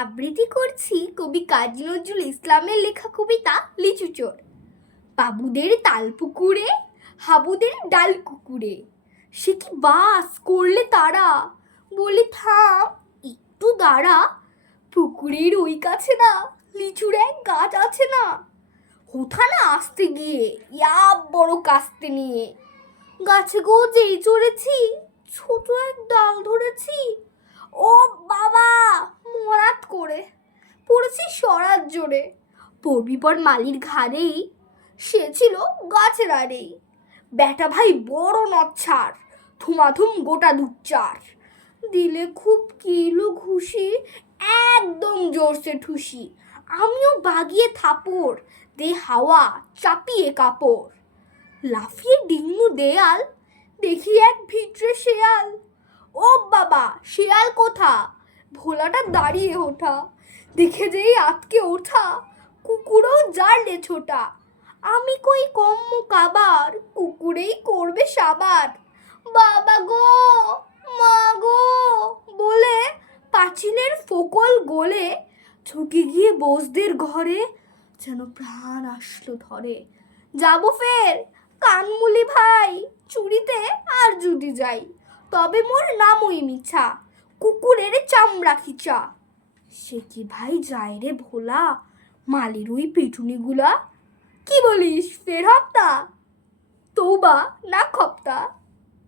আবৃত্তি করছি কবি কাজী নজরুল ইসলামের লেখা কবিতা লিচু চোর। বাবুদের তাল পুকুরে, হাবুদের ডাল কুকুরে, সে কি বাস করলে তারা, বলি থাম একটু দাঁড়া, পুকুরের ওই কাছে না লিচুর এক গাছ আছে না, কোথা না আসতে গিয়ে ইয়া বড় কাস্তে নিয়ে, গাছে গো যেই চড়েছি ছোট এক ডাল ধরেছি, ও বাবা মরাত করে পড়েছি সরার জোরে, পড়বি পর মালির ঘাড়েই, সে ছিল গাছের আড়েই, ব্যাটা ভাই বড় নচ্ছার, ধুমাধুম গোটা দুচ্চার, দিলে খুব কিলো ঘুষি, একদম জোরসে ঠুসি, আমিও বাগিয়ে থাপড়, দে হাওয়া চাপিয়ে কাপড়, লাফিয়ে ডিঙু দেয়াল, দেখি এক ভিতরে শেয়াল, ও বাবা শেয়াল কোথা, ভোলাটা দাঁড়িয়ে ওঠা, দেখে যেই আটকে ওঠা, কুকুরও জারলে ছোটা, আমি কই কম্ম কাবার, কুকুরেই করবে সাবার, বাবা গো মা গো বলে পাঁচিলের ফোকল গলে ঝুঁকে গিয়ে বোসদের ঘরে, যেন প্রাণ আসলো ধরে, যাবো ফের কানমুলি ভাই চুরিতে আর যদি যাই, তবে মোর নামই মিছা, কুকুরের চামড়া খিচা। সে কি ভাই যায় রে ভোলা, মালির ওই পিটুনিগুলা, কি বলিস ফের হপ্তা, তৌবা না খপ্তা।